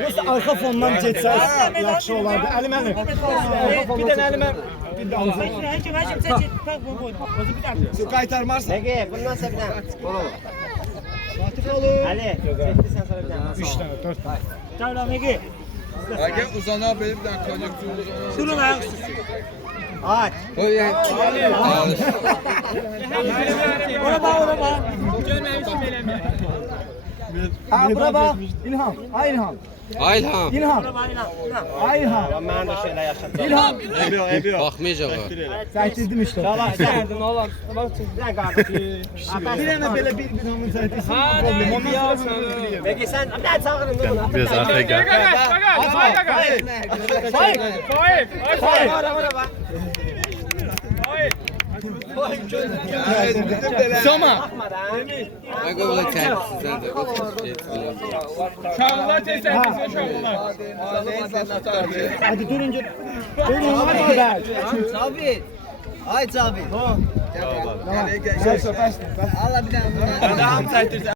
Yoxsa arxa fondan geçsəz yaxşı olardı. Əlim. Bir dənə əlimə bir dənə. Su qaytarmarsan. Peki, bundan sonra bir tane. Fatih olur. Ali, çekti sen sonra bir tane. 3 dənə, 4 dənə. Tamam, peki. Eğer uzana benim de konjonktür uzana. Durun ayak üstü. Aç. Ona bak. Ha, bura bax. İlham. İlham. Ayhan. İlham. İlham. Ben de şöyle yaşadım. İlham. Baxmayacaq o. Çəkdirdim işte. Çəkdin oğlum. Ne kardeş? Bir dənə belə bir hamın çəkdirsin. Problem. Ondan sonra mən bilirəm. Peki sen ne çağırın bunu? Biraz arkaya gel. Soma. Bak o da kendisi sen de. Hadi durunca. Durun hadi be. Sabit. Ay Sabit. Gel söz. Allah bir tane.